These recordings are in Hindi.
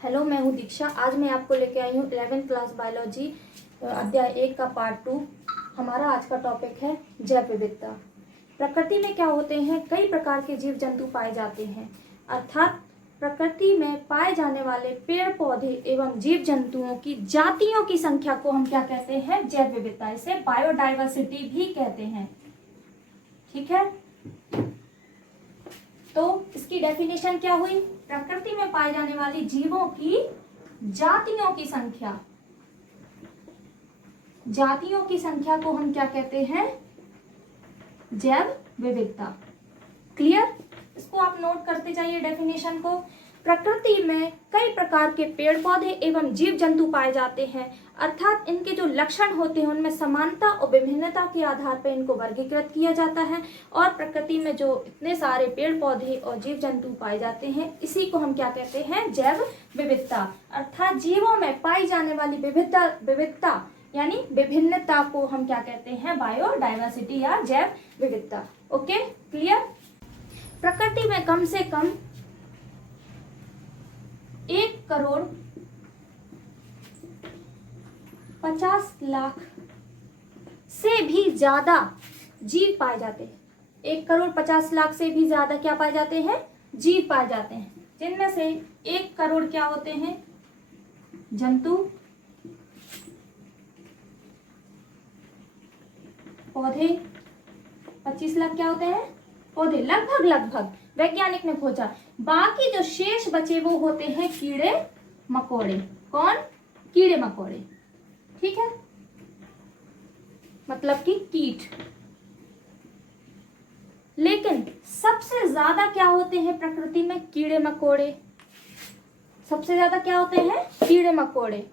हेलो, मैं हूँ दीक्षा। आज मैं आपको लेके आई हूँ 11th क्लास बायोलॉजी अध्याय 1 का पार्ट 2। हमारा आज का टॉपिक है जैव विविधता। प्रकृति में क्या होते हैं, कई प्रकार के जीव जंतु पाए जाते हैं, अर्थात प्रकृति में पाए जाने वाले पेड़ पौधे एवं जीव जंतुओं की जातियों की संख्या को हम क्या कहते हैं, जैव विविधता। इसे बायोडाइवर्सिटी भी कहते हैं। ठीक है, तो इसकी डेफिनेशन क्या हुई? प्रकृति में पाए जाने वाली जीवों की जातियों की संख्या, जातियों की संख्या को हम क्या कहते हैं, जैव विविधता। क्लियर? इसको आप नोट करते जाइए डेफिनेशन को। प्रकृति में कई प्रकार के पेड़ पौधे एवं जीव जंतु पाए जाते हैं, अर्थात इनके जो लक्षण होते हैं उनमें समानता और विभिन्नता के आधार पर इनको वर्गीकृत किया जाता है। और प्रकृति में जो इतने सारे पेड़ पौधे और जीव जंतु पाए जाते हैं, इसी को हम क्या कहते हैं, जैव विविधता। अर्थात जीवों में पाई जाने वाली विविधता यानी विभिन्नता को हम क्या कहते हैं, बायोडाइवर्सिटी या जैव विविधता। Okay, clear? प्रकृति में कम से कम 1,50,00,000 से भी ज्यादा जीव पाए जाते हैं। 1,50,00,000 से भी ज्यादा क्या पाए जाते हैं, जीव पाए जाते हैं, जिनमें से 1 करोड़ क्या होते हैं, जंतु, पौधे। 25 लाख क्या होते हैं, पौधे। लगभग वैज्ञानिक ने खोजा। बाकी जो शेष बचे वो होते हैं कीड़े मकोड़े। कौन? कीड़े मकोड़े। ठीक है, मतलब कि कीट। लेकिन सबसे ज्यादा क्या होते हैं प्रकृति में, कीड़े मकोड़े। सबसे ज्यादा क्या होते हैं, कीड़े मकोड़े।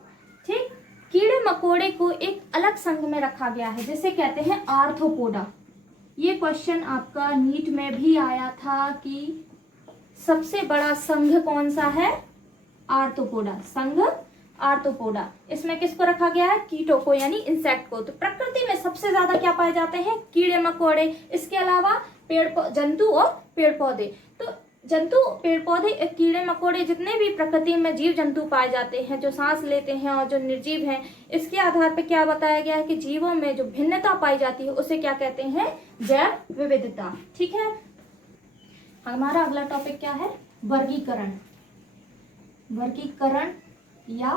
ठीक, कीड़े मकोड़े को एक अलग संघ में रखा गया है जिसे कहते हैं आर्थ्रोपोडा। ये क्वेश्चन आपका नीट में भी आया था कि सबसे बड़ा संघ कौन सा है, आर्थ्रोपोडा। संघ आर्थ्रोपोडा। इसमें किसको रखा गया है, कीटों को यानी इंसेक्ट को। तो प्रकृति में सबसे ज्यादा क्या पाए जाते हैं, कीड़े मकोड़े। इसके अलावा जंतु और पेड़ पौधे। तो जंतु, पेड़ पौधे, कीड़े मकोड़े, जितने भी प्रकृति में जीव जंतु पाए जाते हैं जो सांस लेते हैं और जो निर्जीव हैं, इसके आधार पर क्या बताया गया है कि जीवों में जो भिन्नता पाई जाती है उसे क्या कहते हैं, जैव विविधता। ठीक है, हमारा अगला टॉपिक क्या है, वर्गीकरण। वर्गीकरण या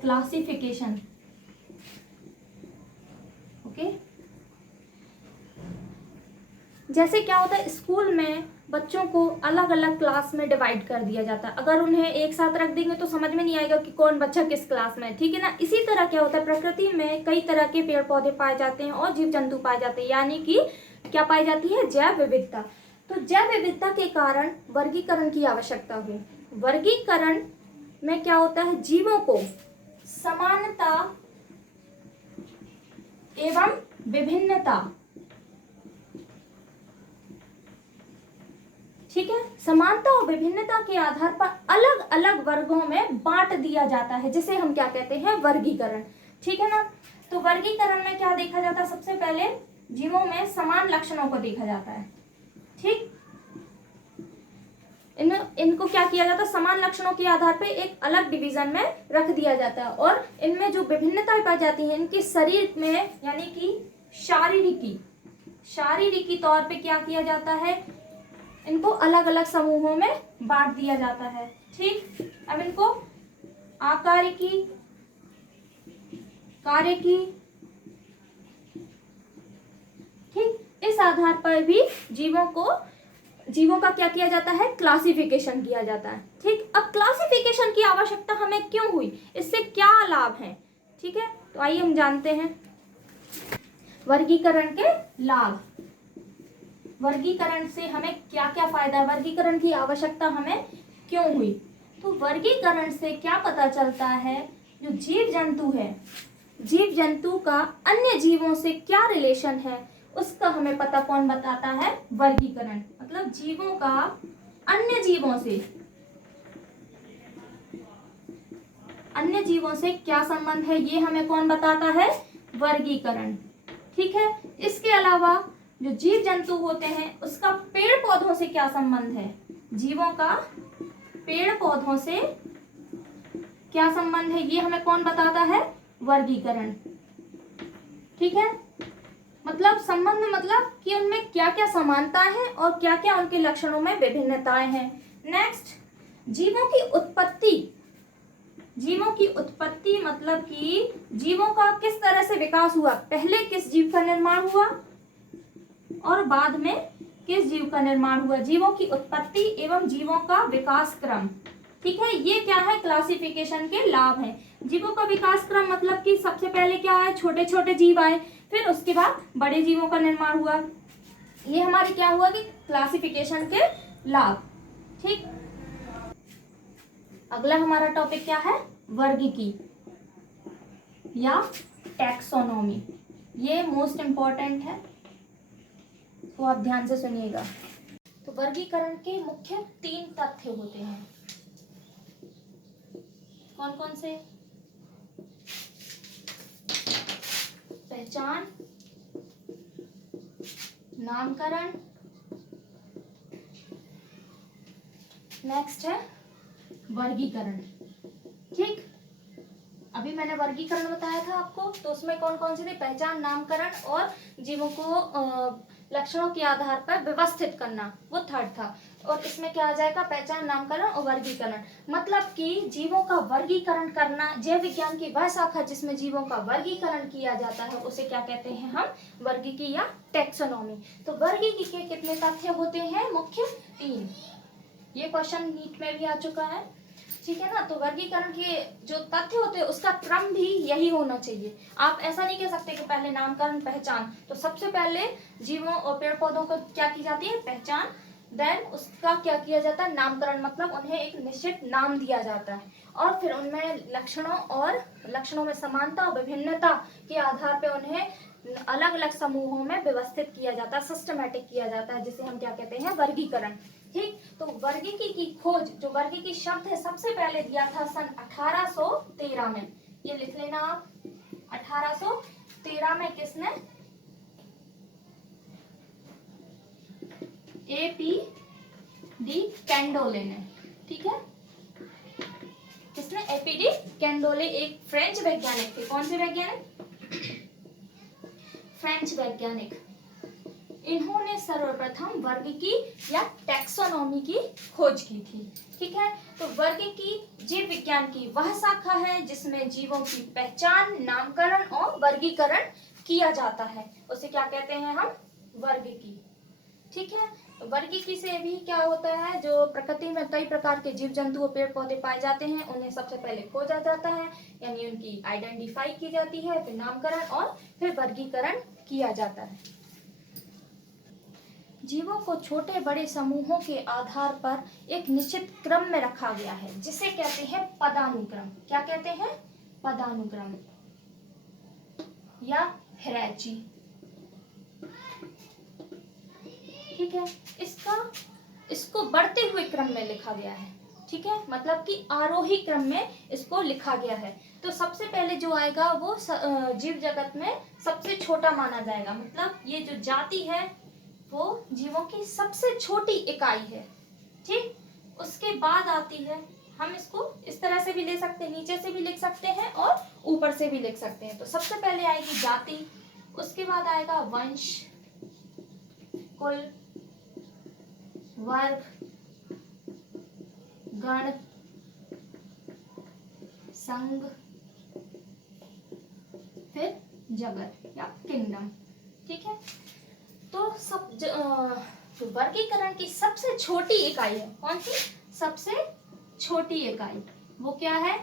क्लासिफिकेशन। ओके, जैसे क्या होता है, स्कूल में बच्चों को अलग अलग क्लास में डिवाइड कर दिया जाता है। अगर उन्हें एक साथ रख देंगे तो समझ में नहीं आएगा कि कौन बच्चा किस क्लास में है। ठीक है ना? इसी तरह क्या होता है, प्रकृति में कई तरह के पेड़ पौधे पाए जाते हैं और जीव जंतु पाए जाते हैं, यानी कि क्या पाई जाती है, जैव विविधता। तो जैव विविधता के कारण वर्गीकरण की आवश्यकता हुई। वर्गीकरण में क्या होता है, जीवों को समानता एवं विभिन्नता, ठीक है, समानता और विभिन्नता के आधार पर अलग अलग वर्गों में बांट दिया जाता है, जिसे हम क्या कहते हैं, वर्गीकरण। ठीक है ना? तो वर्गीकरण में क्या देखा जाता है, सबसे पहले जीवों में समान लक्षणों को देखा जाता है। ठीक, इनको क्या किया जाता है, समान लक्षणों के आधार पर एक अलग डिवीजन में रख दिया जाता है। और इनमें जो विभिन्नता पाई जाती है, इनके शरीर में यानी कि शारीरिकी तौर पे क्या किया जाता है, इनको अलग अलग समूहों में बांट दिया जाता है। ठीक, अब इनको आकारिकी, कार्यकी, ठीक, इस आधार पर भी जीवों का क्या किया जाता है, क्लासिफिकेशन किया जाता है। ठीक, अब क्लासिफिकेशन की आवश्यकता हमें क्यों हुई, इससे क्या लाभ है? ठीक है, तो आइए हम जानते हैं वर्गीकरण के लाभ। वर्गीकरण से हमें क्या क्या फायदा है, वर्गीकरण की आवश्यकता हमें क्यों हुई? तो वर्गीकरण से क्या पता चलता है, जो जीव जंतु है, जीव जंतु का अन्य जीवों से क्या रिलेशन है, उसका हमें पता कौन बताता है, वर्गीकरण। मतलब जीवों का अन्य जीवों से क्या संबंध है, ये हमें कौन बताता है, वर्गीकरण। ठीक है, इसके अलावा जो जीव जंतु होते हैं उसका पेड़ पौधों से क्या संबंध है, जीवों का पेड़ पौधों से क्या संबंध है, ये हमें कौन बताता है, वर्गीकरण। ठीक है, मतलब संबंध मतलब कि उनमें क्या क्या समानता है और क्या क्या उनके लक्षणों में विभिन्नताएं हैं। नेक्स्ट, जीवों की उत्पत्ति। जीवों की उत्पत्ति मतलब कि जीवों का किस तरह से विकास हुआ, पहले किस जीव का निर्माण हुआ और बाद में किस जीव का निर्माण हुआ, जीवों की उत्पत्ति एवं जीवों का विकास क्रम। ठीक है, ये क्या है, क्लासिफिकेशन के लाभ हैं। जीवों का विकास क्रम मतलब कि सबसे पहले क्या आए, छोटे छोटे जीव आए, फिर उसके बाद बड़े जीवों का निर्माण हुआ। ये हमारे क्या हुआ कि क्लासिफिकेशन के लाभ। ठीक, अगला हमारा टॉपिक क्या है, वर्गीकी या टैक्सोनॉमी। ये मोस्ट इंपॉर्टेंट है, तो आप ध्यान से सुनिएगा। तो वर्गीकरण के मुख्य 3 तथ्य होते हैं। कौन कौन से, पहचान, नामकरण, नेक्स्ट है वर्गीकरण। ठीक, अभी मैंने वर्गीकरण बताया था आपको, तो उसमें कौन कौन से थे, पहचान, नामकरण और जीवों को लक्षणों के आधार पर व्यवस्थित करना, वो थर्ड था। और इसमें क्या आ जाएगा, पहचान, नामकरण और वर्गीकरण। मतलब कि जीवों का वर्गीकरण करना, जैव विज्ञान की वह शाखा जिसमें जीवों का वर्गीकरण किया जाता है उसे क्या कहते हैं हम, वर्गीकी या टैक्सोनॉमी। तो वर्गीकी के कितने तथ्य होते हैं, मुख्य 3। ये क्वेश्चन नीट में भी आ चुका है। ठीक है ना, तो वर्गीकरण के जो तथ्य होते हैं उसका क्रम भी यही होना चाहिए। आप ऐसा नहीं कह सकते कि पहले नामकरण पहचान, तो सबसे पहले जीवों और पेड़ पौधों को क्या की जाती है, पहचान, देन उसका क्या किया जाता है, नामकरण, मतलब उन्हें एक निश्चित नाम दिया जाता है और फिर उनमें लक्षणों में समानता और विभिन्नता के आधार पर उन्हें अलग अलग समूहों में व्यवस्थित किया जाता है, सिस्टमैटिक किया जाता है, जिसे हम क्या कहते हैं, वर्गीकरण। ठीक, तो वर्गीकी की खोज, जो वर्गीकी शब्द है, सबसे पहले दिया था सन 1813 में। ये लिख लेना आप, 1813 में किसने, A.P.D. कैंडोले ने। ठीक है, किसने, A.P.D. कैंडोले, एक फ्रेंच वैज्ञानिक थे। कौन से वैज्ञानिक, फ्रेंच वैज्ञानिक। इन्होंने सर्वप्रथम वर्गीकी या टैक्सोनॉमी की खोज की थी। ठीक है, तो वर्गीकी जीव विज्ञान की वह शाखा है जिसमें जीवों की पहचान, नामकरण और वर्गीकरण किया जाता है, उसे क्या कहते हैं हम, वर्गीकी। ठीक है, तो वर्गीकी से भी क्या होता है, जो प्रकृति में कई प्रकार के जीव जंतु और पेड़ पौधे पाए जाते हैं उन्हें सबसे पहले खोजा जाता है, यानी उनकी आइडेंटिफाई की जाती है, फिर नामकरण और फिर वर्गीकरण किया जाता है। जीवों को छोटे बड़े समूहों के आधार पर एक निश्चित क्रम में रखा गया है, जिसे कहते हैं पदानुक्रम। क्या कहते हैं, पदानुक्रम या हिरैर्ची। ठीक है, इसको बढ़ते हुए क्रम में लिखा गया है। ठीक है, मतलब कि आरोही क्रम में इसको लिखा गया है। तो सबसे पहले जो आएगा वो जीव जगत में सबसे छोटा माना जाएगा, मतलब ये जो जाति है वो जीवों की सबसे छोटी इकाई है। ठीक, उसके बाद आती है, हम इसको इस तरह से भी ले सकते हैं, नीचे से भी लिख सकते हैं और ऊपर से भी लिख सकते हैं। तो सबसे पहले आएगी जाति, उसके बाद आएगा वंश, कुल, वर्ग, गण, संघ, फिर जगत या किंगडम। ठीक है, तो तो वर्गीकरण की सबसे छोटी इकाई है, कौन सी, सबसे छोटी इकाई, वो क्या है,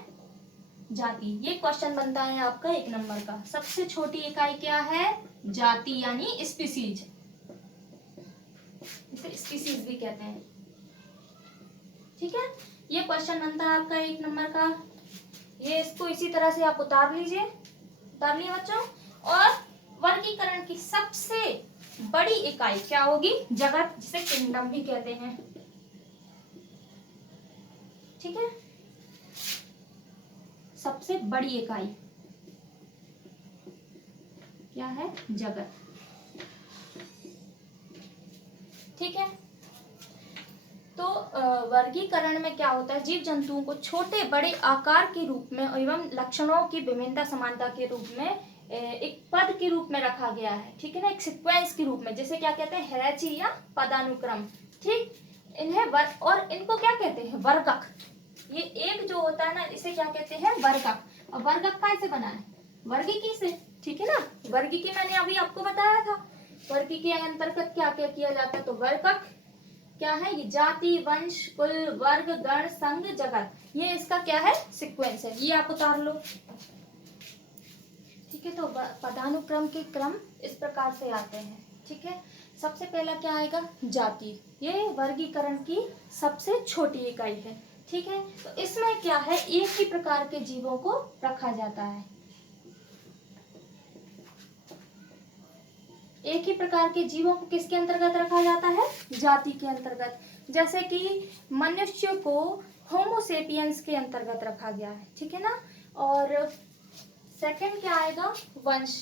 जाति। ये क्वेश्चन बनता है आपका 1 नंबर का, सबसे छोटी इकाई क्या है, जाति यानी स्पीसीज, इसे स्पीसीज भी कहते हैं। ठीक है, ये क्वेश्चन बनता है आपका 1 नंबर का। ये इसको इसी तरह से आप उतार लीजिए, उतार लिए बच्चों। और वर्गीकरण की सबसे बड़ी इकाई क्या होगी, जगत, जिसे किंगडम भी कहते हैं। ठीक है, सबसे बड़ी इकाई क्या है, जगत। ठीक है, तो वर्गीकरण में क्या होता है, जीव जंतुओं को छोटे बड़े आकार के रूप में एवं लक्षणों की विभिन्नता समानता के रूप में एक पद के रूप में रखा गया है, ठीक है ना, एक सीक्वेंस के रूप में, जैसे क्या कहते हैं, हिरैची या पदानुक्रम, ठीक। इन्हें और इनको क्या कहते हैं, वर्गक। ये एक जो होता है ना, इसे क्या कहते हैं, वर्गक। और वर्गक कैसे बना है, वर्गीकी से, ठीक है ना। वर्गीकी मैंने अभी आपको बताया था, वर्गीकी के अंतर्गत क्या क्या किया जाता है। तो वर्गक क्या है, ये जाति, वंश, कुल, वर्ग, गण, संघ, जगत, ये इसका क्या है, सीक्वेंस है। ये आप उतार लो, ठीक है। तो पदानुक्रम के क्रम इस प्रकार से आते हैं, ठीक है। सबसे पहला क्या आएगा, जाति। ये वर्गीकरण की सबसे छोटी इकाई है, ठीक है। तो इसमें क्या है, एक ही प्रकार के जीवों को रखा जाता है, एक ही प्रकार के जीवों को किसके अंतर्गत रखा जाता है, जाति के अंतर्गत। जैसे कि मनुष्य को होमोसेपियंस के अंतर्गत रखा गया है, ठीक है ना। और सेकंड क्या आएगा, वंश,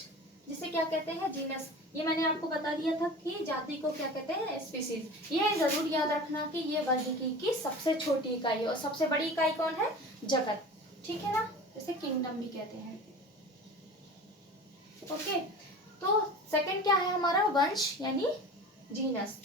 जिसे क्या कहते हैं, जीनस। ये मैंने आपको बता दिया था कि जाति को क्या कहते हैं, स्पीसीज। ये जरूर याद रखना कि ये वर्गीकी की सबसे छोटी इकाई है, और सबसे बड़ी इकाई कौन है, जगत, ठीक है ना, इसे किंगडम भी कहते हैं। ओके, तो सेकंड क्या है हमारा, वंश यानी जीनस।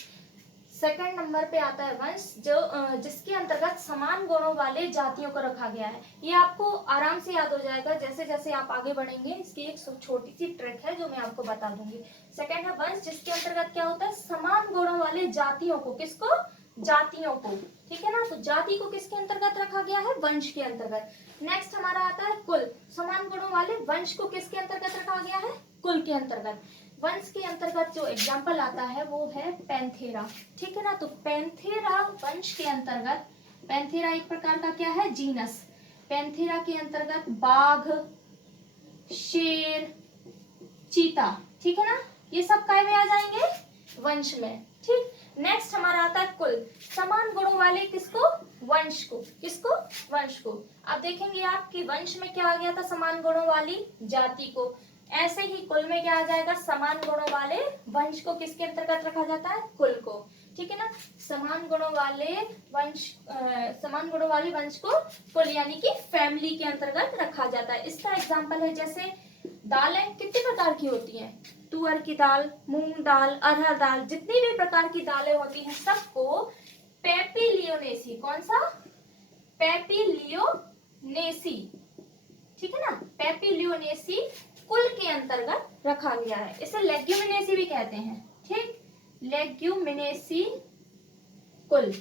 सेकंड नंबर पे आता है वंश, जो जिसके अंतर्गत समान गुणों वाले जातियों को रखा गया है। ये आपको आराम से याद हो जाएगा जैसे जैसे आप आगे बढ़ेंगे। इसकी एक छोटी सी ट्रिक है जो मैं आपको बता दूंगी। सेकंड है वंश, जिसके अंतर्गत क्या होता है, समान गुणों वाले जातियों को, किसको, जातियों को, ठीक है ना। तो जाति को किसके अंतर्गत रखा गया है, वंश के अंतर्गत। नेक्स्ट हमारा आता है कुल, समान गुणों वाले वंश को किसके अंतर्गत रखा गया है, कुल के अंतर्गत। वंश के अंतर्गत जो एग्जाम्पल आता है वो है पैंथेरा, ठीक है ना। तो पैंथेरा वंश के अंतर्गत, पैंथेरा एक प्रकार का क्या है, जीनस। पैंथेरा के अंतर्गत बाघ, शेर, चीता, ठीक है ना, ये सब काय में आ जाएंगे, वंश में, ठीक। नेक्स्ट हमारा आता है कुल, समान गुणों वाले किसको, वंश को, किसको, वंश को। अब देखेंगे आप कि वंश में क्या आ गया था, समान गुणों वाली जाति को। ऐसे ही कुल में क्या आ जाएगा, समान गुणों वाले वंश को किसके अंतर्गत रखा जाता है, कुल को, ठीक है ना। समान गुणों वाले वंश, समान गुणों वाले वंश को कुल यानी कि फैमिली के अंतर्गत रखा जाता है। इसका एग्जाम्पल है, जैसे दालें कितने प्रकार की होती हैं, तुअर की दाल, मूंग दाल, अरहर दाल, जितनी भी प्रकार की दालें होती हैं सबको पेपिलियोनेसी, कौन सा, पेपिलियोनेसी, ठीक है ना, पेपिलियोनेसी कुल के अंतर्गत रखा गया है। इसे लेग्यूमिनेसी भी कहते हैं, ठीक, लेग्यूमिनेसी कुल,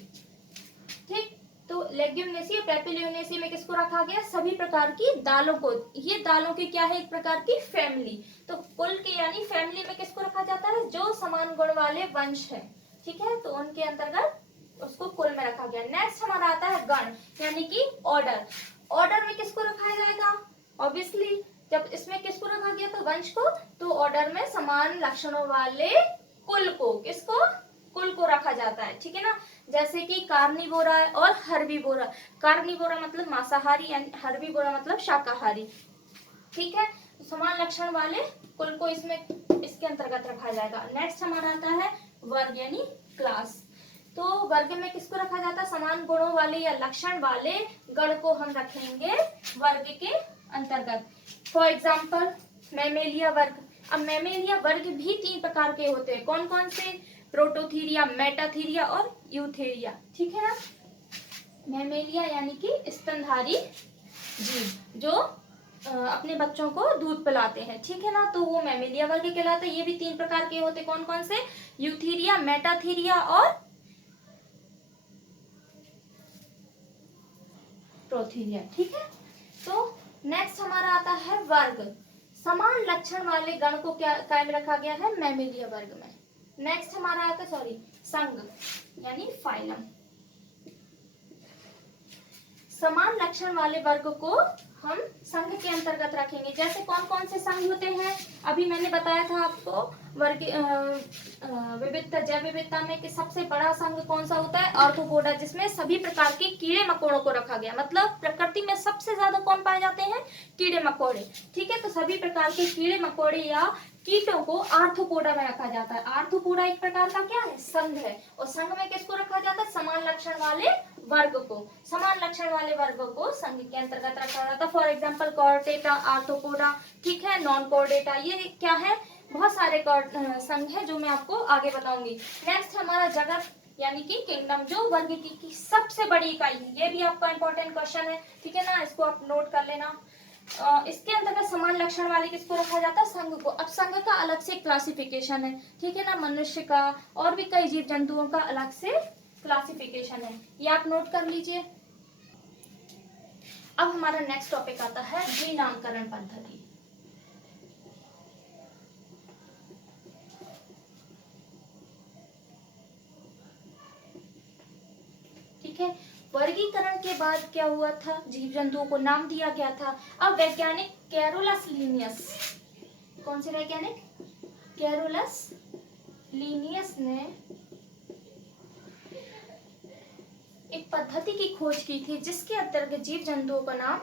ठीक। तो लेग्यूमिनेसी और पेपिलियोनेसी में किसको रखा गया, सभी प्रकार की दालों को। ये दालों की क्या है, एक प्रकार की फैमिली। तो कुल के यानी फैमिली में किसको रखा जाता है, जो समान गुण वाले वंश है, ठीक है, तो उनके अंतर्गत उसको कुल में रखा गया। नेक्स्ट हमारा आता है गण यानी कि ऑर्डर। ऑर्डर में किसको रखा जाएगा, ऑब्वियसली जब इसमें किसको रखा गया, तो वंश को, तो ऑर्डर में समान लक्षणों वाले कुल को, किसको, कुल को रखा जाता है, ठीक है ना। जैसे कि कार्निवोरा और हर्बीवोरा। कार्निवोरा मतलब मांसाहारी, हर्बीवोरा मतलब शाकाहारी, ठीक है। तो समान लक्षण वाले कुल को इसमें, इसके अंतर्गत रखा जाएगा। नेक्स्ट हमारा आता है वर्ग यानी क्लास। तो वर्ग में किसको रखा जाता है, समान गुणों वाले या लक्षण वाले गण को हम रखेंगे वर्ग के अंतर्गत। फॉर एग्जाम्पल मैमेलिया वर्ग। अब मैमेलिया वर्ग भी 3 प्रकार के होते हैं, कौन कौन से, प्रोटोथीरिया, मेटाथीरिया और यूथेरिया, ठीक है ना। मैमेलिया यानी कि स्तनधारी जीव जो अपने बच्चों को दूध पिलाते हैं, ठीक है ना, तो वो मैमेलिया वर्ग कहलाते हैं। ये भी 3 प्रकार के होते, कौन कौन से, यूथेरिया, मेटाथीरिया और प्रोथीरिया, ठीक है। तो नेक्स्ट हमारा आता है वर्ग। समान लक्षण वाले गण को क्या काय में रखा गया है, मैमेलिया वर्ग में। नेक्स्ट हमारा आता है संघ यानी फाइलम। समान लक्षण वाले वर्ग को हम संघ के अंतर्गत रखेंगे। जैसे कौन कौन से संघ होते हैं, अभी मैंने बताया था आपको वर्ग विविधता, जैव विविधता में कि सबसे बड़ा संघ कौन सा होता है, आर्थ्रोपोडा, जिसमें सभी प्रकार के कीड़े मकोड़ों को रखा गया। मतलब प्रकृति में सबसे ज्यादा कौन पाए जाते हैं, कीड़े मकोड़े। ठीक है, तो सभी प्रकार के कीड़े मकोड़े या कीटों को आर्थ्रोपोडा में रखा जाता है। आर्थ्रोपोडा एक प्रकार का क्या है, संघ है। और संघ में किसको रखा जाता है, समान लक्षण वाले वर्ग को। समान लक्षण वाले वर्ग को संघ के अंतर्गत रखा जाता है। फॉर एग्जाम्पल कॉर्डेटा, आर्थ्रोपोडा, ठीक है, नॉन कॉर्डेटा, ये क्या है, बहुत सारे संघ है जो मैं आपको आगे बताऊंगी। नेक्स्ट हमारा जगत यानी कि किंगडम, जो वर्ग की सबसे बड़ी इकाई है। ये भी आपका इंपॉर्टेंट क्वेश्चन है, ठीक है ना, इसको आप नोट कर लेना। इसके अंतर्गत समान लक्षण वाले किसको रखा जाता है, संघ को। अब संघ का अलग से क्लासिफिकेशन है, ठीक है ना, मनुष्य का और भी कई जीव जंतुओं का अलग से क्लासिफिकेशन है, ये आप नोट कर लीजिए। अब हमारा नेक्स्ट टॉपिक आता है द्विनामकरण पद्धति। ठीक है, वर्गीकरण के बाद क्या हुआ था, जीव जंतुओं को नाम दिया गया था। अब वैज्ञानिक कैरोलस लीनियस, कौन से वैज्ञानिक, कैरोलस लीनियस ने एक पद्धति की खोज की थी जिसके अंतर्गत जीव जंतुओं का नाम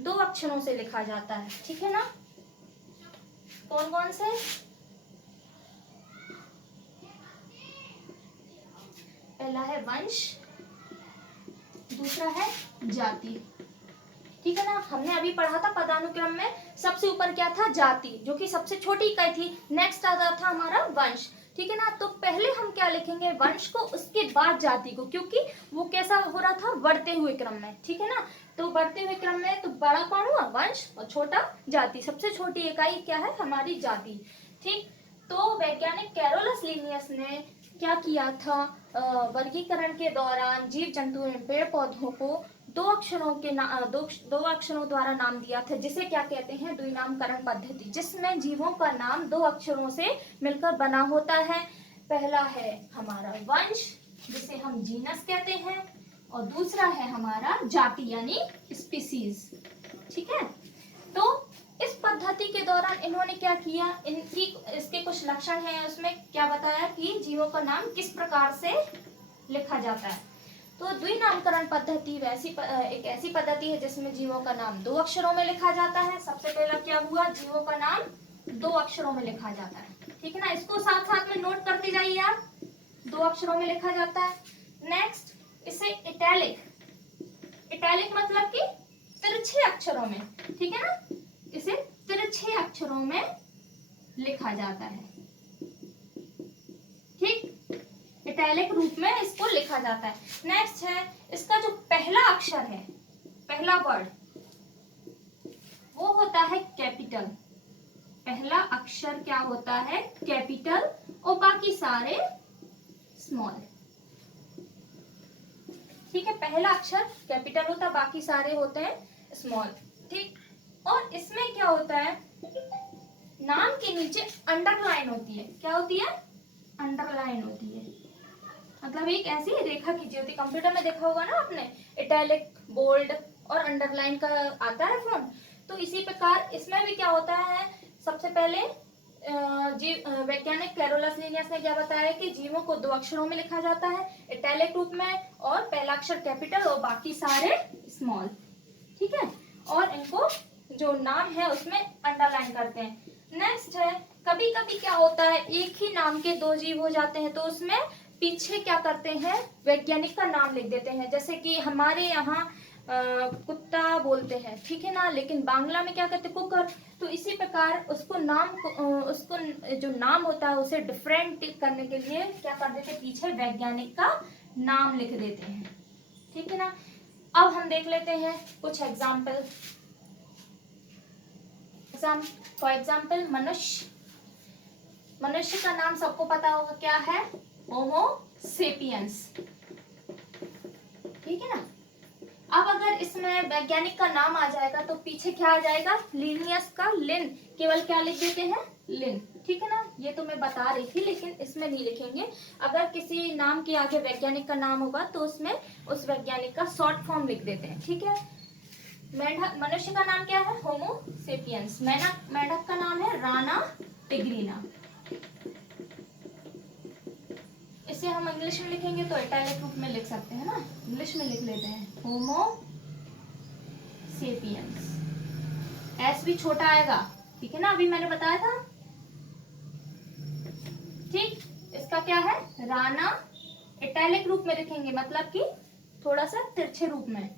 2 अक्षरों से लिखा जाता है। ठीक है ना, कौन कौन से, पहला है वंश, दूसरा है जाति। ठीक है ना, हमने अभी पढ़ा था पदानुक्रम में सबसे ऊपर क्या था, जाति, जो कि सबसे छोटी इकाई थी। नेक्स्ट आता था हमारा वंश। ठीक है ना, तो पहले हम क्या लिखेंगे, वंश को, उसके बाद जाति को, क्योंकि वो कैसा हो रहा था, बढ़ते हुए क्रम में। ठीक है ना, तो बढ़ते हुए क्रम में तो बड़ा कौन हुआ, वंश, और छोटा जाति। सबसे छोटी इकाई क्या है, हमारी जाति। ठीक, तो वैज्ञानिक कैरोलस लीनियस ने क्या किया था, वर्गीकरण के दौरान जीव जंतु एवं पेड़ पौधों को 2 अक्षरों के दो अक्षरों द्वारा नाम दिया था, जिसे क्या कहते हैं, द्विनामकरण पद्धति, जिसमें जीवों का नाम 2 अक्षरों से मिलकर बना होता है। पहला है हमारा वंश, जिसे हम जीनस कहते हैं, और दूसरा है हमारा जाति यानी स्पीसीज। ठीक है, तो इस पद्धति के दौरान इन्होंने क्या किया, इसके कुछ लक्षण हैं, उसमें क्या बताया कि जीवों का नाम किस प्रकार से लिखा जाता है। तो द्विनामकरण पद्धति एक ऐसी पद्धति है जिसमें जीवों का नाम 2 अक्षरों में लिखा जाता है। सबसे पहला क्या हुआ, जीवों का नाम 2 अक्षरों में लिखा जाता है। ठीक है ना, इसको साथ साथ में नोट करते जाइए आप, 2 अक्षरों में लिखा जाता है। नेक्स्ट, इसे इटैलिक मतलब कि तिरछे अक्षरों में, ठीक है ना, इसे तिरछे अक्षरों में लिखा जाता है। ठीक, इटैलिक रूप में इसको लिखा जाता है। नेक्स्ट है, इसका जो पहला अक्षर है, पहला वर्ड, वो होता है कैपिटल। पहला अक्षर क्या होता है, कैपिटल, और बाकी सारे स्मॉल। ठीक है, पहला अक्षर कैपिटल होता है, बाकी सारे होते हैं स्मॉल। ठीक, और इसमें क्या होता है, नाम के नीचे अंडरलाइन होती है। क्या होती है, अंडरलाइन होती है, मतलब एक ऐसी रेखा खींची होती है। कंप्यूटर में देखा होगा ना आपने, इटैलिक, बोल्ड और अंडरलाइन का आता है फॉन्ट, तो इसी प्रकार इसमें भी क्या होता है, सबसे पहले वैज्ञानिक कैरोलस लीनियस ने क्या बताया कि जीवों को 2 अक्षरों में लिखा जाता है, इटैलिक रूप में, और पहला अक्षर कैपिटल और बाकी सारे स्मॉल। ठीक है, और इनको जो नाम है उसमें अंडरलाइन करते हैं। नेक्स्ट है, कभी कभी क्या होता है, एक ही नाम के 2 जीव हो जाते हैं, तो उसमें पीछे क्या करते हैं, वैज्ञानिक का नाम लिख देते हैं। जैसे कि हमारे यहाँ कुत्ता बोलते हैं, ठीक है ना, लेकिन बांग्ला में क्या कहते हैं, कुकर। तो इसी प्रकार उसको जो नाम होता है उसे डिफरेंट करने के लिए क्या कर देते हैं, पीछे वैज्ञानिक का नाम लिख देते हैं। ठीक है ना, अब हम देख लेते हैं कुछ एग्जाम्पल। फॉर एग्जाम्पल मनुष्य का नाम सबको पता होगा, क्या है, होमो सेपियंस। ठीक है ना, अब अगर इसमें वैज्ञानिक का नाम आ जाएगा तो पीछे क्या आ जाएगा, लिनियस का लिन, केवल क्या लिख देते हैं, लिन, ठीक है ना। ये तो मैं बता रही थी लेकिन इसमें नहीं लिखेंगे। अगर किसी नाम के आगे वैज्ञानिक का नाम होगा तो उसमें उस वैज्ञानिक का शॉर्ट फॉर्म लिख देते हैं, ठीक है। मेंढक, मनुष्य का नाम क्या है, होमो सेपियंस। मेंढक का नाम है राना टिग्रीना। इसे हम इंग्लिश में लिखेंगे तो इटैलिक रूप में लिख सकते हैं ना, इंग्लिश में लिख लेते हैं, होमो सेपियंस। एस भी छोटा आएगा, ठीक है ना, अभी मैंने बताया था, ठीक। इसका क्या है, राना, इटैलिक रूप में लिखेंगे मतलब कि थोड़ा सा तिरछे रूप में,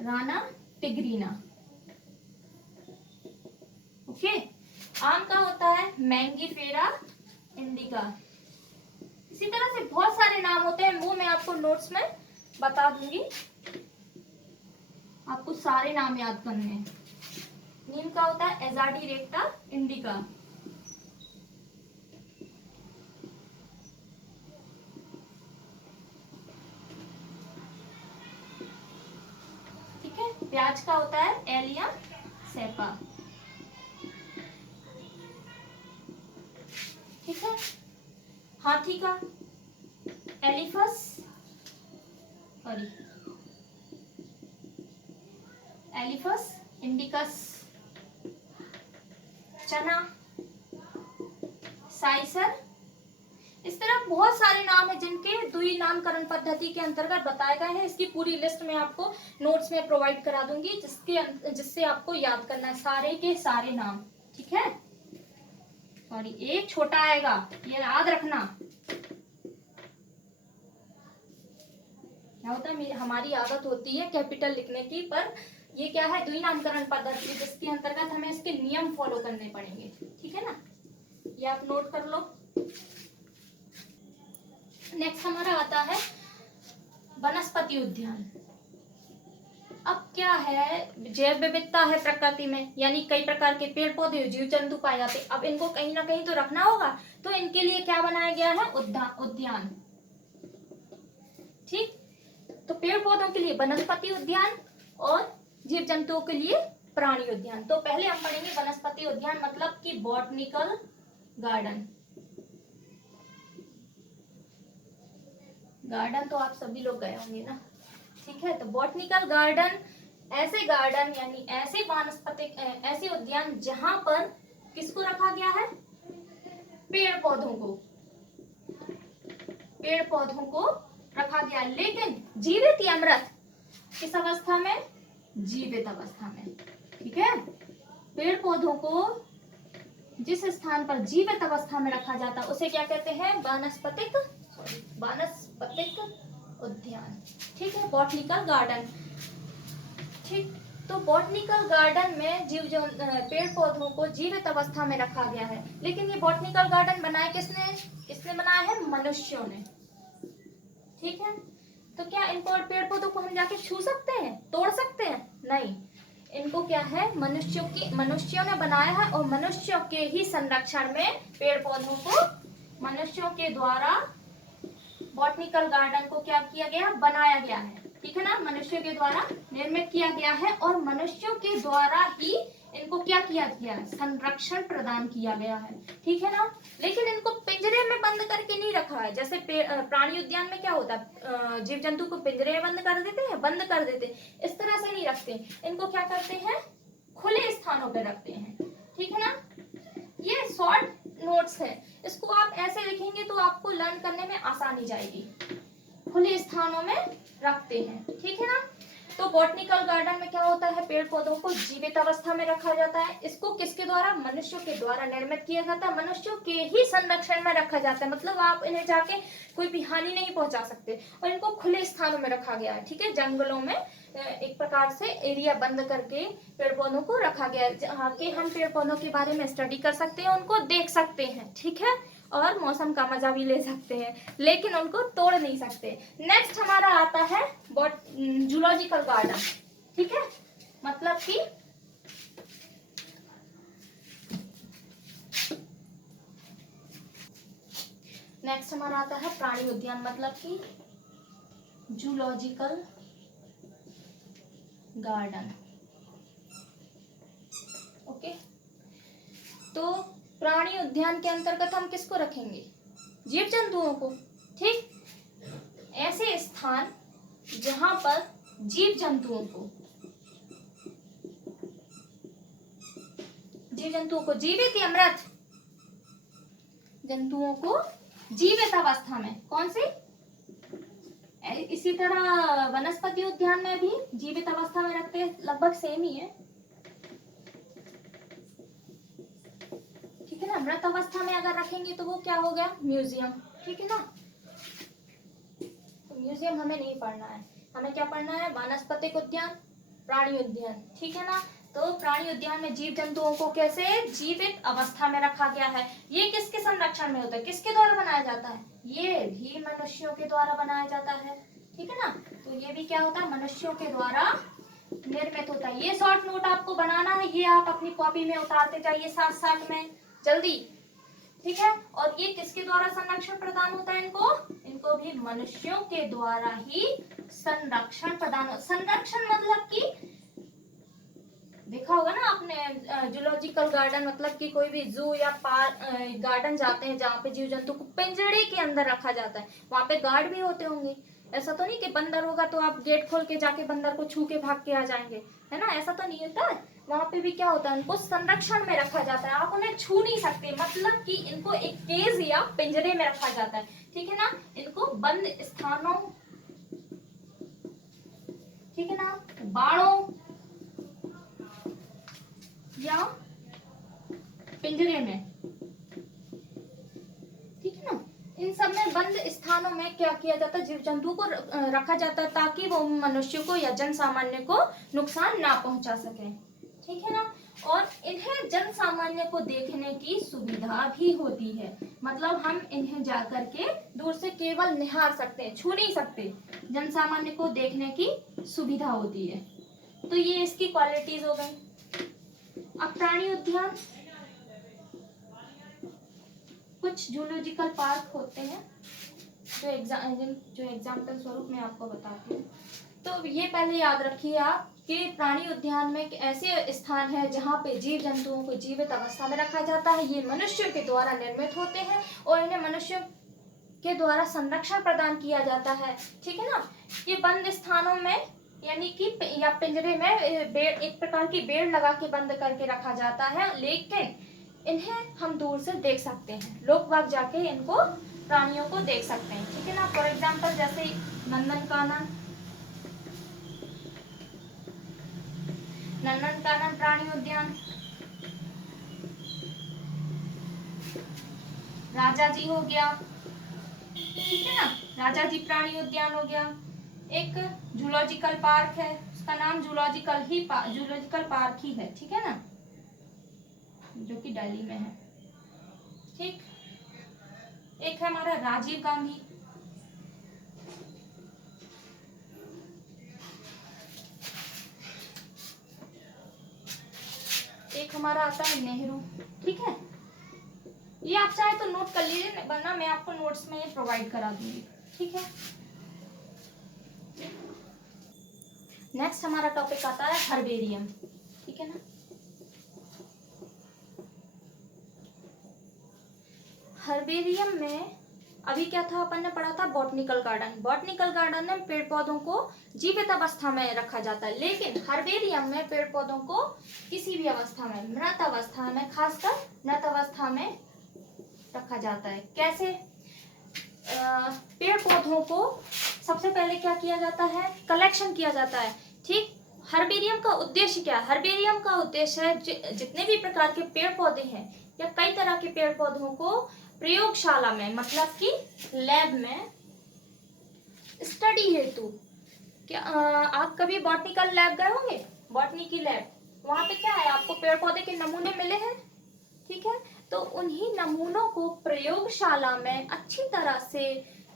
राना टिग्रीना, ओके। आम का होता है मैंगीफेरा इंडिका। इसी तरह से बहुत सारे नाम होते हैं, वो मैं आपको नोट्स में बता दूंगी, आपको सारे नाम याद करने हैं। नीम का होता है एजाडी रेक्टा इंडिका, ठीक है। प्याज का होता है एलिया सेपा, ठीक है। हाथी का एलिफस सॉरी एलिफस इंडिकस। चना साइसर। इस तरह बहुत सारे नाम हैं जिनके द्वि नामकरण पद्धति के अंतर्गत बताए गए हैं। इसकी पूरी लिस्ट मैं आपको नोट्स में प्रोवाइड करा दूंगी, जिससे आपको याद करना है सारे के सारे नाम, ठीक है। सॉरी एक छोटा आएगा, ये याद रखना। क्या होता है, हमारी आदत होती है कैपिटल लिखने की, पर ये क्या है, द्वि नामकरण पद्धति, जिसके अंतर्गत हमें इसके नियम फॉलो करने पड़ेंगे, ठीक है ना। ये आप नोट कर लो। नेक्स्ट हमारा आता है वनस्पति उद्यान। अब क्या है, जैव विविधता है प्रकृति में, यानी कई प्रकार के पेड़ पौधे जीव जंतु पाए जाते हैं। अब इनको कहीं ना कहीं तो रखना होगा, तो इनके लिए क्या बनाया गया है, उद्यान, ठीक। तो पेड़ पौधों के लिए वनस्पति उद्यान और जीव जंतुओं के लिए प्राणी उद्यान। तो पहले हम पढ़ेंगे वनस्पति उद्यान, मतलब कि बॉटनिकल गार्डन। गार्डन तो आप सभी लोग गए होंगे ना, ठीक है। तो बॉटनिकल गार्डन ऐसे गार्डन यानी ऐसे वानस्पतिक ऐसे उद्यान जहां पर किसको रखा गया है, पेड़ पौधों को रखा गया, लेकिन जीवित या मृत, किस अवस्था में, जीवित अवस्था में, ठीक है। पेड़ पौधों को जिस स्थान पर जीवित अवस्था में रखा जाता है उसे क्या कहते हैं, वानस्पतिक उद्यान, ठीक है, बॉटनिकल गार्डन, ठीक। तो बॉटनिकल गार्डन में पेड़ पौधों को जीवित अवस्था में रखा गया है, लेकिन ये बॉटनिकल गार्डन बनाया किसने बनाया है, मनुष्यों ने, ठीक है। तो क्या इनको और पेड़ पौधों को हम जाके छू सकते हैं, तोड़ सकते हैं, नहीं। इनको क्या है, मनुष्यों ने बनाया है, और मनुष्यों के ही संरक्षण में पेड़ पौधों को मनुष्यों के द्वारा बॉटनिकल गार्डन को क्या किया गया, बनाया गया है, ठीक है ना। मनुष्य के द्वारा निर्मित किया गया है और मनुष्यों के द्वारा ही इनको क्या किया गया है, संरक्षण प्रदान किया गया है, ठीक है ना। लेकिन इनको पिंजरे में बंद करके नहीं रखा है, जैसे प्राणी उद्यान में क्या होता है, जीव जंतु को पिंजरे में बंद कर देते, इस तरह से नहीं रखते, इनको क्या करते हैं, खुले स्थानों पर रखते हैं, ठीक है ना। ये शॉर्ट नोट्स है, इसको आप ऐसे लिखेंगे तो आपको लर्न करने में आसानी जाएगी। खुले स्थानों में रखते हैं, ठीक है ना। तो बॉटनिकल गार्डन में क्या होता है, पेड़ पौधों को जीवित अवस्था में रखा जाता है। इसको किसके द्वारा, मनुष्यों के द्वारा निर्मित किया जाता है, मनुष्यों के ही संरक्षण में रखा जाता है, मतलब आप इन्हें जाके कोई भी हानि नहीं पहुंचा सकते, और इनको खुले स्थानों में रखा गया है, ठीक है। जंगलों में एक प्रकार से एरिया बंद करके पेड़ पौधों को रखा गया है, जहाँ के हम पेड़ पौधों के बारे में स्टडी कर सकते हैं, उनको देख सकते हैं, ठीक है, और मौसम का मजा भी ले सकते हैं, लेकिन उनको तोड़ नहीं सकते। नेक्स्ट हमारा आता है जूलॉजिकल गार्डन, ठीक है, मतलब कि नेक्स्ट हमारा आता है प्राणी उद्यान, मतलब कि जूलॉजिकल गार्डन। ओके, तो प्राणी उद्यान के अंतर्गत हम किसको रखेंगे? जीव जंतुओं को। ठीक, ऐसे स्थान जहां पर जीव जंतुओं को जीवित या मृत जंतुओं को जीवित अवस्था में, कौन से? इसी तरह वनस्पति उद्यान में भी जीवित अवस्था में रखते हैं, लगभग सेम ही है, ठीक है ना। मृत अवस्था में अगर रखेंगे तो वो क्या हो गया? म्यूजियम, ठीक है ना। तो म्यूजियम हमें नहीं पढ़ना है, हमें क्या पढ़ना है? वनस्पतिक उद्यान, प्राणी उद्यान, ठीक है ना। तो प्राणी उद्यान में जीव जंतुओं को कैसे जीवित अवस्था में रखा गया है। ये किसके संरक्षण में होता है? किसके द्वारा बनाया जाता है? ये भी मनुष्यों के द्वारा बनाया जाता है, ठीक है ना। तो ये भी क्या होता है? मनुष्यों के द्वारा निर्मित होता है। ये शॉर्ट नोट आपको बनाना है, ये आप अपनी कॉपी में उतारते जाइए साथ साथ में, जल्दी, ठीक है। और ये किसके द्वारा संरक्षण प्रदान होता है? इनको भी मनुष्यों के द्वारा ही संरक्षण प्रदान होता। संरक्षण मतलब कि देखा होगा ना आपने, जूलॉजिकल गार्डन मतलब कि कोई भी जू या गार्डन जाते हैं जहाँ पे जीव जंतु को पिंजड़े के अंदर रखा जाता है, वहां पे गार्ड भी होते होंगे। ऐसा तो नहीं कि बंदर होगा तो आप गेट खोल के जाके बंदर को छू के भाग के आ जाएंगे, है ना, ऐसा तो नहीं होता है। वहां पे भी क्या होता है? उनको संरक्षण में रखा जाता है, आप उन्हें छू नहीं सकते, मतलब कि इनको एक केज या पिंजरे में रखा जाता है, ठीक है ना। इनको बंद स्थानों, ठीक है ना, बाड़ों या पिंजरे में, ठीक है ना। इन सब में बंद स्थानों में क्या किया जाता है? जीव जंतु को रखा जाता है ताकि वो मनुष्य को या जन सामान्य को नुकसान ना पहुंचा सके, ठीक है ना। और इन्हें जन सामान्य को देखने की सुविधा भी होती है, मतलब हम इन्हें जाकर के दूर से केवल निहार सकते हैं, छू नहीं सकते। जन सामान्य को देखने की सुविधा होती है। तो ये इसकी क्वालिटीज हो गई। अब प्राणी उद्यान, कुछ जूलॉजिकल पार्क होते हैं जो एग्जाम्पल स्वरूप मैं आपको बताती हूँ। तो ये पहले याद रखिए आप कि प्राणी उद्यान में ऐसे स्थान है जहाँ पे जीव जंतुओं को जीवित अवस्था में रखा जाता है। ये मनुष्य के द्वारा निर्मित होते हैं और इन्हें मनुष्य के द्वारा संरक्षण प्रदान किया जाता है, ठीक है ना। ये बंद स्थानों में यानी कि या पिंजरे में एक प्रकार की बेड़ लगा के बंद करके रखा जाता है, लेकिन इन्हें हम दूर से देख सकते हैं, लोग बाग जाके इनको प्राणियों को देख सकते हैं, ठीक है ना। फॉर एग्जाम्पल जैसे नंदनकानन प्राणी उद्यान, राजा जी हो गया, ठीक है ना, राजा जी प्राणी उद्यान हो गया। एक जूलॉजिकल पार्क है, उसका नाम जूलॉजिकल पार्क ही है, ठीक है ना, जो कि दिल्ली में है, ठीक। एक है हमारा राजीव गांधी, एक हमारा आता है नेहरू, ठीक है। ये आप चाहे तो नोट कर लीजिए, वरना मैं आपको नोट्स में ये प्रोवाइड करा दूंगी, ठीक है। नेक्स्ट हमारा टॉपिक आता है हर्बेरियम, ठीक है ना। हर्बेरियम में अभी क्या था, अपन ने पढ़ा था बॉटनिकल गार्डन। बॉटनिकल गार्डन में पेड़ पौधों को जीवित अवस्था में रखा जाता है, लेकिन हर्बेरियम में पेड़ पौधों को किसी भी अवस्था में, मृत अवस्था में, खासकर मृत अवस्था में रखा जाता है। कैसे? पेड़ पौधों को सबसे पहले क्या किया जाता है? कलेक्शन किया जाता है, ठीक। हर्बेरियम का उद्देश्य क्या है? हर्बेरियम का उद्देश्य है जितने भी प्रकार के पेड़ पौधे हैं या कई तरह के पेड़ पौधों को प्रयोगशाला में, मतलब कि लैब में स्टडी हेतु, क्या आप कभी बॉटनिकल लैब गए होंगे? बॉटनी की लैब, वहां पे क्या है, आपको पेड़ पौधे के नमूने मिले हैं, ठीक है। तो उन्हीं नमूनों को प्रयोगशाला में अच्छी तरह से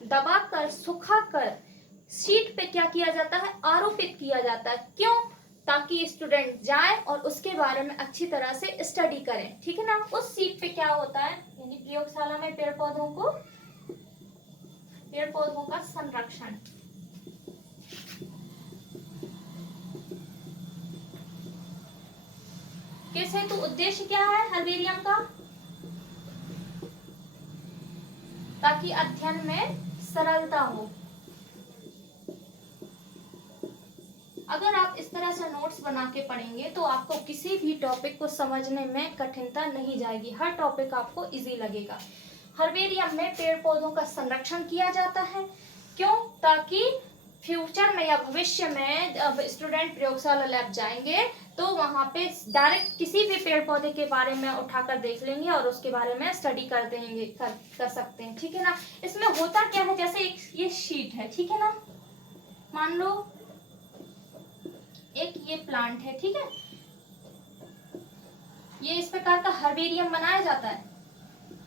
दबाकर, सुखाकर शीट पे क्या किया जाता है? आरोपित किया जाता है। क्यों? ताकि स्टूडेंट जाए और उसके बारे में अच्छी तरह से स्टडी करें, ठीक है ना। उस शीट पे क्या होता है, यानी प्रयोगशाला में पेड़ पौधों का संरक्षण, किस हेतु, उद्देश्य क्या है हर्बेरियम का? ताकि अध्ययन में सरलता हो। अगर आप इस तरह से नोट्स बना के पढ़ेंगे तो आपको किसी भी टॉपिक को समझने में कठिनता नहीं जाएगी, हर टॉपिक आपको इजी लगेगा। हर्बेरियम में पेड़ पौधों का संरक्षण किया जाता है। क्यों? ताकि फ्यूचर में या भविष्य में जब स्टूडेंट प्रयोगशाला लैब जाएंगे तो वहां पे डायरेक्ट किसी भी पेड़ पौधे के बारे में उठाकर देख लेंगे और उसके बारे में स्टडी कर देंगे, कर सकते हैं। ठीक है ना। इसमें होता क्या है, जैसे एक ये शीट है, ठीक है ना, मान लो एक ये प्लांट है, ठीक है, ये इस प्रकार का हर्बेरियम बनाया जाता है,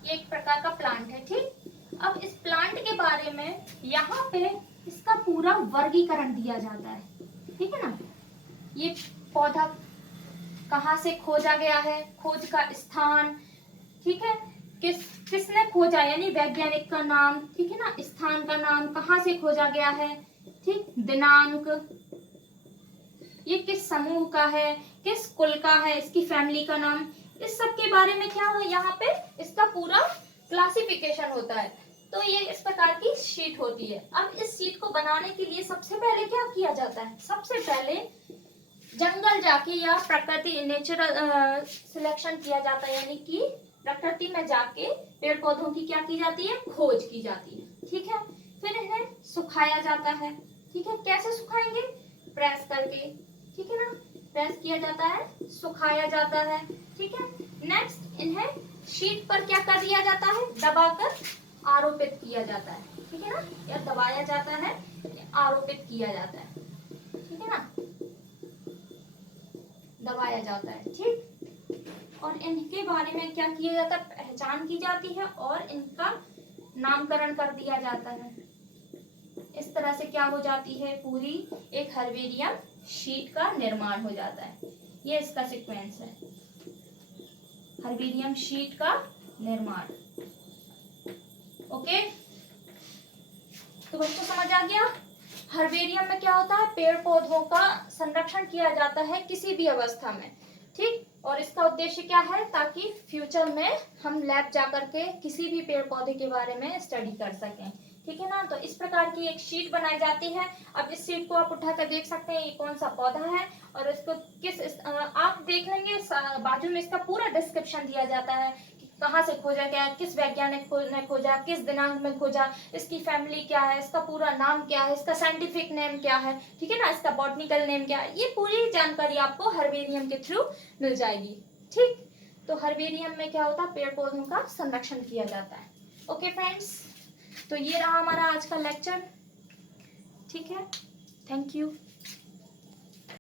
ये एक प्रकार का प्लांट है। ठीक, अब इस प्लांट के बारे में यहाँ पे इसका पूरा वर्गीकरण दिया जाता है। ठीक है ना, ये पौधा कहाँ से खोजा गया है, खोज का स्थान, ठीक है, किसने खोजा, यानी वैज्ञानिक का नाम, ठीक है ना, स्थान का नाम, कहाँ से खोजा गया है, ठीक, दिनांक, ये किस समूह का है, किस कुल का है, इसकी फैमिली का नाम, इस सब के बारे में क्या है, यहाँ पे इसका पूरा क्लासिफिकेशन होता है। तो ये इस प्रकार की शीट होती है। अब इस शीट को बनाने के लिए सबसे पहले क्या किया जाता है, सबसे पहले जंगल जाके या प्रकृति नेचुरल सिलेक्शन किया जाता है, यानी कि प्रकृति में जाके पेड़ पौधों की क्या की जाती है, खोज की जाती है। ठीक है, फिर इन्हें सुखाया जाता है। ठीक है, कैसे सुखाएंगे, प्रेस करके, ठीक है ना, प्रेस किया जाता है, सुखाया जाता है। ठीक है, नेक्स्ट इन्हें शीट पर क्या कर दिया जाता है, दबाकर आरोपित किया जाता है। ठीक है ना, या दबाया जाता है, आरोपित किया जाता है। ठीक है ना, दबाया जाता है। ठीक, और इनके बारे में क्या किया जाता है, पहचान की जाती है और इनका नामकरण कर दिया जाता है। इस तरह से क्या हो जाती है, पूरी एक हर्बेरियम शीट का निर्माण हो जाता है। ये इसका सीक्वेंस है, हर्बेरियम शीट का निर्माण। ओके, तो बच्चों समझ आ गया, हर्बेरियम में क्या होता है, पेड़ पौधों का संरक्षण किया जाता है किसी भी अवस्था में। ठीक, और इसका उद्देश्य क्या है, ताकि फ्यूचर में हम लैब जाकर के किसी भी पेड़ पौधे के बारे में स्टडी कर सकें। ठीक है ना, तो इस प्रकार की एक शीट बनाई जाती है। अब इस शीट को आप उठाकर देख सकते हैं, ये कौन सा पौधा है और इसको आप देख लेंगे, बाजू में इसका पूरा डिस्क्रिप्शन दिया जाता है, कहाँ से खोजा गया, किस वैज्ञानिक ने खोजा, किस दिनांक में खोजा, इसकी फैमिली क्या है, इसका पूरा नाम क्या है, इसका साइंटिफिक नेम क्या है, ठीक है ना, इसका बॉटनिकल नेम क्या है, ये पूरी जानकारी आपको हर्बेरियम के थ्रू मिल जाएगी। ठीक, तो हर्बेरियम में क्या होता है, पेड़ पौधों का संरक्षण किया जाता है। ओके फ्रेंड्स, तो ये रहा हमारा आज का लेक्चर। ठीक है, थैंक यू।